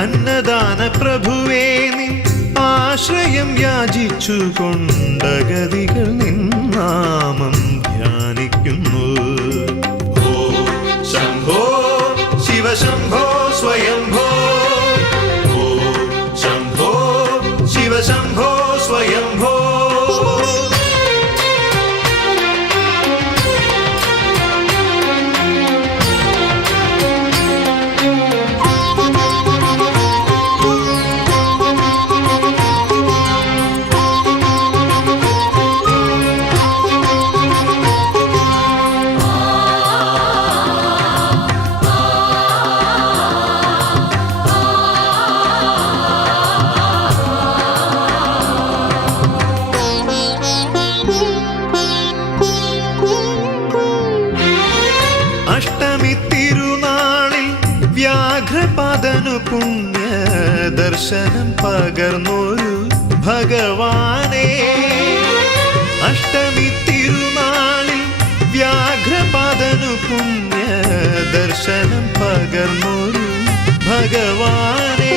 അന്നദാന പ്രഭുവേ നിൻ ആശ്രയം യാചിച്ചു കൊണ്ടഗതികൾ നിന്നാമം ധ്യാനിക്കുന്നു. ഓ ശംഭോ ശിവശംഭോ സ്വയംഭോ, ഓ ശംഭോ ശിവശംഭോ സ്വയംഭോ. അഷ്ടമി തിരുനാളിൽ വ്യാഘ്രപാദനു പുണ്യ ദർശനം പകർന്നൊരു ഭഗവാനെ. അഷ്ടമി തിരുനാളിൽ വ്യാഘ്രപാദനു പുണ്യ ദർശനം പകർന്നൊരു ഭഗവാനെ.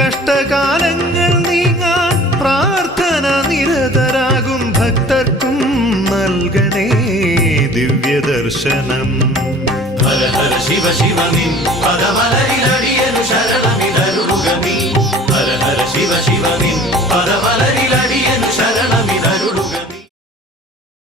കഷ്ടകാലങ്ങൾ നീങ്ങാൻ പ്രാർത്ഥന നിരതരാകും ഭക്തർക്കും നൽകണേ ദിവ്യദർശനം. ഹര ഹര ശിവ ശിവ നിൻ പദമലരിലടിയനു ശരണമിതരുക നീ. ഹര ഹര ശിവ ശിവ നിൻ പദമലരി